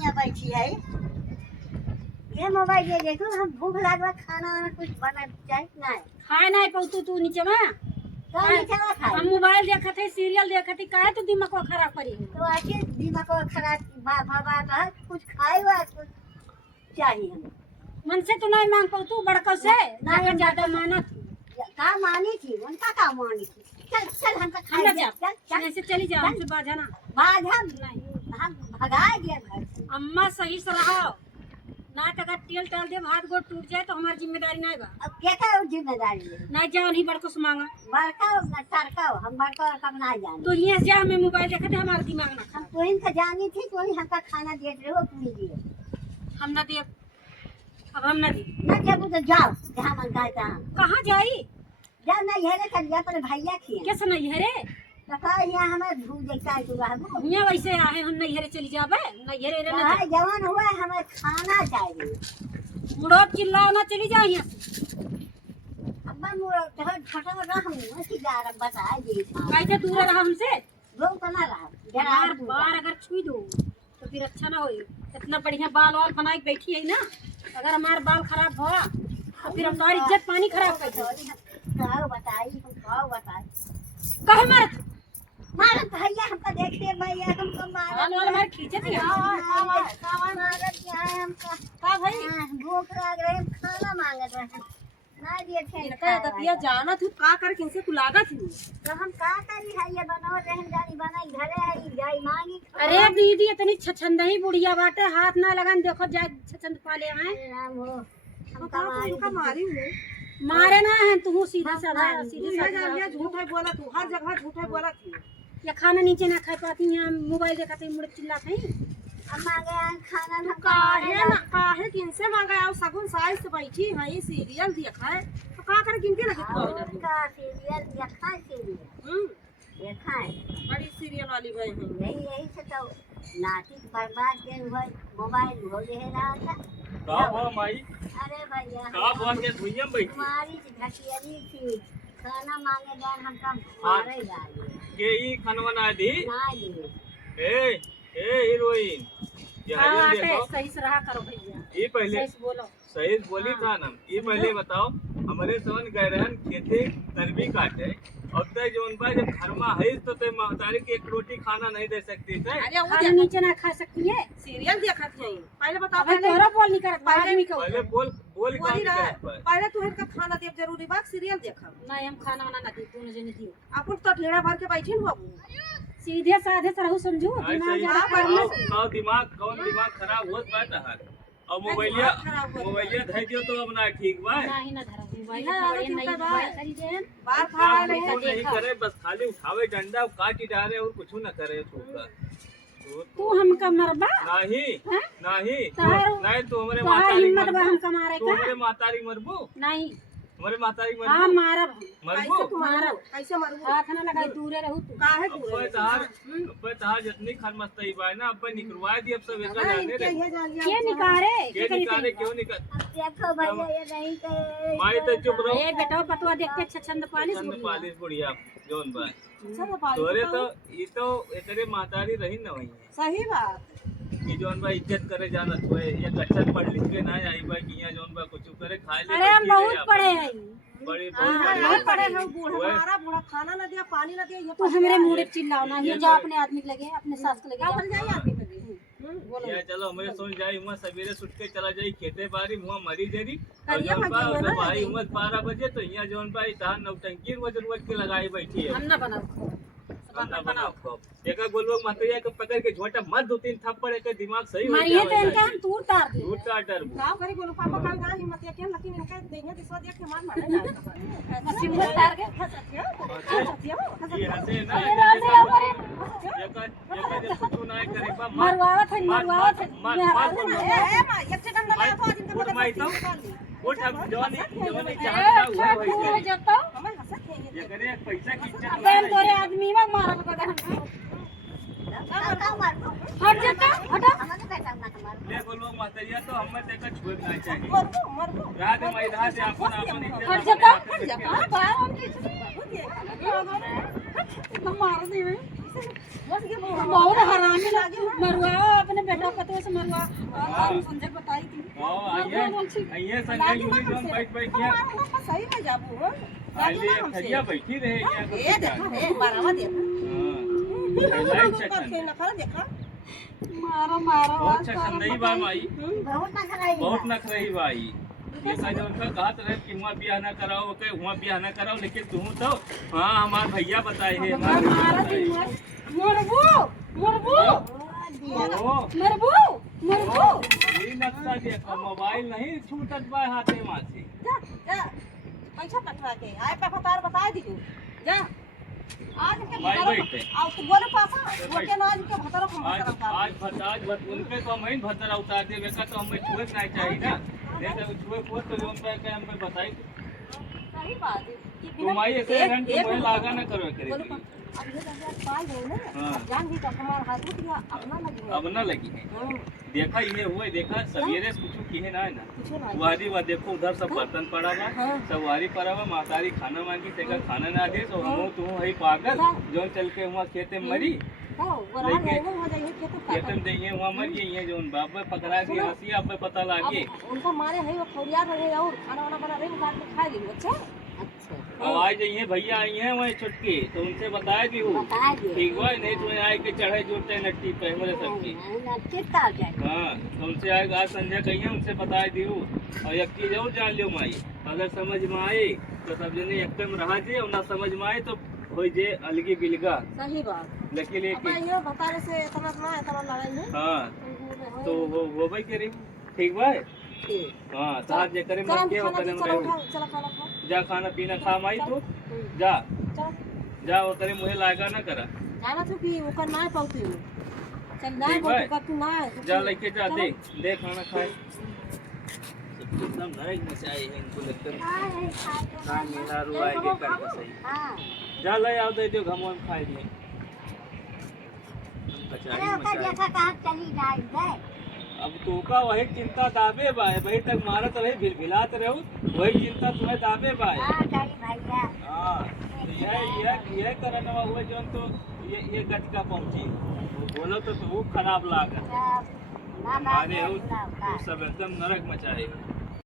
यहाँ बैठी है ये मोबाइल ये देखो हम भूख लागल खाना वाना कुछ बना जाए ना खाए नहीं पौतू तू नीचे में तो नीचे में खाए हम मोबाइल देखत है सीरियल देखत है काहे तू दिमाग को खराब करी तो आके दिमाग को खराब बाबा कुछ खाए हुआ कुछ चाहिए हमें मन से तू नहीं मांग पौतू बड़का से ना ज्यादा मानत का मानी थी उनका का मानी थी चल चल हमका हम खाए जा चल चल ऐसे चली जा हमसे बाजा ना बाद हम नहीं भगा दिया घर से अम्मा सही से रहो ना तो अगर तेल टाल दे हाथ गोड़ टूट जाए तो हमारी जिम्मेदारी नहीं बा अब क्या क्या जिम्मेदारी है नहीं जाओ नहीं बड़को से मांगा बड़का ना टरका हम बड़का कब ना जाने तो यहाँ से हमें मोबाइल देखते हमारा दिमाग ना हम तो इनका जानी थी तो ही हमका खाना देख रहे हो तुम दिए हम ना दे अब हम ना दे ना जब तो जाओ जहाँ मन जाए तहाँ कहाँ जाई जाओ ना यह चल जा पर भैया की कैसे नहीं है रे तो यहाँ हमें भूख देखता है तू रहबो यहाँ वैसे आए हम नहीं हेरे चली जाबे नहीं हेरे रे ना जवान हुआ है हमें खाना चाहिए मुड़ो चिल्लाओ ना चली जाओ यहाँ से अब्बा मोर तो छोटा मोटा हम की जा रहा बता दे कैसे दूर रहा हमसे लोग तो ना रहा बार बार अगर छुई दो तो फिर अच्छा ना होए इतना बढ़िया बाल वाल बना के बैठी है ना अगर हमारा बाल खराब हुआ तो फिर हमारी इज्जत पानी खराब कर दो बताई कहे मारत मार भैया हमका देखिए भैया हमको बाल वाल मार खींचे थे का भाई भूख लग रही खाना मांगत रहे ना दिए थे दतिया जाना तू का कर किनसे तू लागत हूँ तो हम का करी है ये बनाओ रहन जानी बनाई घरे आई जाई मांगी अरे दीदी इतनी छछंदही बुढ़िया बाटे हाथ ना लगान देखो जाए छछंद पाले आए राम हो हमका मारी हूँ मारे ना है तू सीधा साधा सीधे साधा झूठ है बोला तू हर जगह झूठ है बोला तू या खाना नीचे ना खा पाती यहाँ मोबाइल देखते मुड़े चिल्लाते हैं हम मांगे खाना हम काहे किनसे मांगा आओ सगुन साइज से बैठी हई सीरियल देखा है तो का कर किनके लगे तू का सीरियल देखा सीरियल देखा है बड़ी सीरियल वाली भाई है यही से तो नाती बर्बाद के हुए मोबाइल हो गए रहा था का हुआ माई अरे भैया का हुआ के भुइया में बैठी हमारी घटियाली थी खाना मांगे जान हमका मारे जाए के ई खनवा ना दी ना लिए ए हीरोइन ये हरियन देखो सही से रहा करो भैया ये पहले सही से बोलो सही बोली था ना ये पहले बताओ हमारे सवन गए रहन खेते तरबी काटे अब तक जोन बा जब घर में है तो ते महतारी की एक रोटी खाना नहीं दे सकती थे अरे वो खाना नीचे ना खा सकती है सीरियल देखत है पहले बताओ अब तोरा बोल नहीं करत आदमी को पहले बोल बोल बोली का रहा पहले तू इनका खाना देव जरूरी बा सीरियल देखा नहीं हम खाना वाना ना दी तू न जनी दियो अपन तो ढेड़ा भर के बैठी हुआ सीधे साधे से रहू समझू दिमाग ज्यादा करने से दिमाग कौन दिमाग खराब होत बा तहार और मोबाइलिया धै दियो तो अब ना ठीक बा नहीं ना धरा मोबाइल बढ़िया नहीं मोबाइल खरीदे बार खा रहे कुछ नहीं करे बस खाली उठावे डंडा काट ही डाले और कुछ न करे तू हमका मरबा नहीं नहीं नहीं तू हमारे तो मातारी हिम्मत बा हमका मारे तू का हमारे मातारी मरबू नहीं हमारे मातारी हां मरबू मारब मरबू मारब कैसे मरू हाथ ना लगाई दूरे रहू तू काहे अब्बे तहार जितनी खन मस्तई बा ना अब्बे निकलवा दी अब सब ऐसा जाने रे ये जान लिया ये निकारे के निकाले क्यों निकाल देखो भैया ये नहीं के माई तो चुप रहो ए बेटा पतवा देख के छछंद पालिस चंद पालिस बुढ़िया जोन बा सब पाली तोरे तो ये तो एकरे मातारी रही ना वही सही बात कि जोन बा इज्जत करे जानत होए ये अच्छा पढ़ लिख के ना आई बा कि यहाँ जोन बा कुछ करे खाए ले अरे हम बहुत पढ़े हैं बड़ी बहुत पड़े बहुत हैं बूढ़ा हमारा बूढ़ा खाना ना दिया पानी ना दिया ये तो हमरे मुंह चिल्लाओ ना ये जा अपने आदमी के लगे अपने सास के लगे क्या जाओ। बन जाए आदमी लगे या चलो हमें सुन जाई हुआ सवेरे सुट के चला जाई खेते बारी मुआ मरी देरी और करिया जब बा भजिया जब ना आई उमर 12 बजे तो यहाँ जोन बा इतना नौटंकी रोज के लगाई बैठी है हम ना बनाओ खाना बनाओ खूब एक बोलबो मतरिया के पकड़ के झोटा मत दो तीन थप्पड़ के दिमाग सही हो मारिए तो इनका हम तूर तार दे झूठा डर गाँव करी बोलो पापा का ना हिम्मत या क्या लेकिन इनका देंगे दिसवा देख के मार मारे सिंगल तार के ये हंसे ना ये कुछ ना करे बा मरवावत है मरवावत है मार मार बोल ए मां एक से डंडा लगा तो इनका उठ माई तो उठ अब जवानी ए चाहता हुआ तू हो वही जाता हमें हंसत है ये करे पैसा की इज्जत अब हम तोरे आदमी में मारब पड़ा हट जाता हटा हमारे बेटा ना हमारे ले बोलो मातरिया तो हमें देखा छोड़ना चाहिए मरबो रात में इधर से अपन अपन हट जाता हां बाहर हम हम मार दे बस ये बहुत हरामी लगे मरवाओ अपने बेटा को तो से मरवा और संजय बताई थी आइए संजय यूनी जोन बैठ गया सही में जाबू हो आइए खरिया बैठी रहे यहाँ ये देखा है बारावा देखा लाइट सेक्शन के नखरा देखा मारो मारो बहुत सेक्शन नहीं बा माई बहुत ना कराई बहुत नख रही भाई जैसा जो उनका कहत रहे कि हुआ ब्याह ना कराओ के हुआ ब्याह ना कराओ लेकिन तू तो हाँ हमारे भैया बताए है मारो दिन मरबू मरबू ओ मरबू मरबू ये नक्शा देखो मोबाइल नहीं छूटत बा हाथे माथे जा जा पैसा पकड़ा के आए पे फतार बता दीजिए जा आज के भाई बैठे आओ तू बोले पापा वो के आज के भतर को आज उनके तो हम भतर उतार दे बेका तो हमें छुए नहीं चाहिए ना नहीं तो छुए को तो जोन पे के हमें बताई सही बात है कि तुम आई ऐसे रन तुम्हें लागा ना करो करे अब ये तो पाल है ना हाँ। जान भी तो हमारा हाथ में अपना लगी अब ना लगी है देखा ये हुए देखा सवेरे से कुछ किए ना है ना कुछ ना वारी वा देखो उधर सब बर्तन पड़ा बा हाँ। सब वारी पड़ा बा मातारी खाना मांगी तेका खाना ना दे तो हम तू है पागल जोन चल के वहाँ खेते में मरी हां वो रहा नहीं हो जाएगा के तो खेते में देंगे वहाँ मर गई है जोन बाप पकड़ा के हंसी आप पता लागे उनका मारे है वो खौरिया रहे और खाना वाना बना रहे काट के खा लिए अच्छा अब आज जाइए भैया आई हैं वही छुटकी तो उनसे बता दी हूँ बता दे ठीक हुआ नहीं तो आए के चढ़े जुड़ते नट्टी पे मेरे सबकी कितना हो जाए हाँ तो उनसे आए आज संजय कही है उनसे बता दी हूँ और एक चीज और जान लियो माई अगर समझ में आए तो सब जने एक में रहा जे और ना समझ में आए तो हो जे अलगी बिलगा सही बात लेकिन एक अब ये बताने से इतना लड़ाई है हाँ तो वो भाई कह रही ठीक भाई हाँ तो आज जे करे मन के वो करे चला खाना खा जा खाना पीना खा माई तू जा जा वो करे मुझे लागा ना करा जाना तो कि वो करना है पाउती में चल ना ठीक पाउती है। का तू ना जा लेके जा दे खाना खाए एकदम नरक मचाए हैं इनको लगता है मेरा रुआ के करके सही हाँ जा ले आओ दे दो घमों में खाए नहीं अरे ओका देखा कहाँ चली जाए अब तो का वही चिंता दाबे बाय वही तक मारत रहे भिलभिलात रहो वही चिंता तुम्हें दाबे बाय हाँ करी भैया हाँ तो यह करना हुआ जो तो ये गच का पहुंची बोलो तो वो खराब लागत सब ना हमारे बात सब एकदम नरक मचाए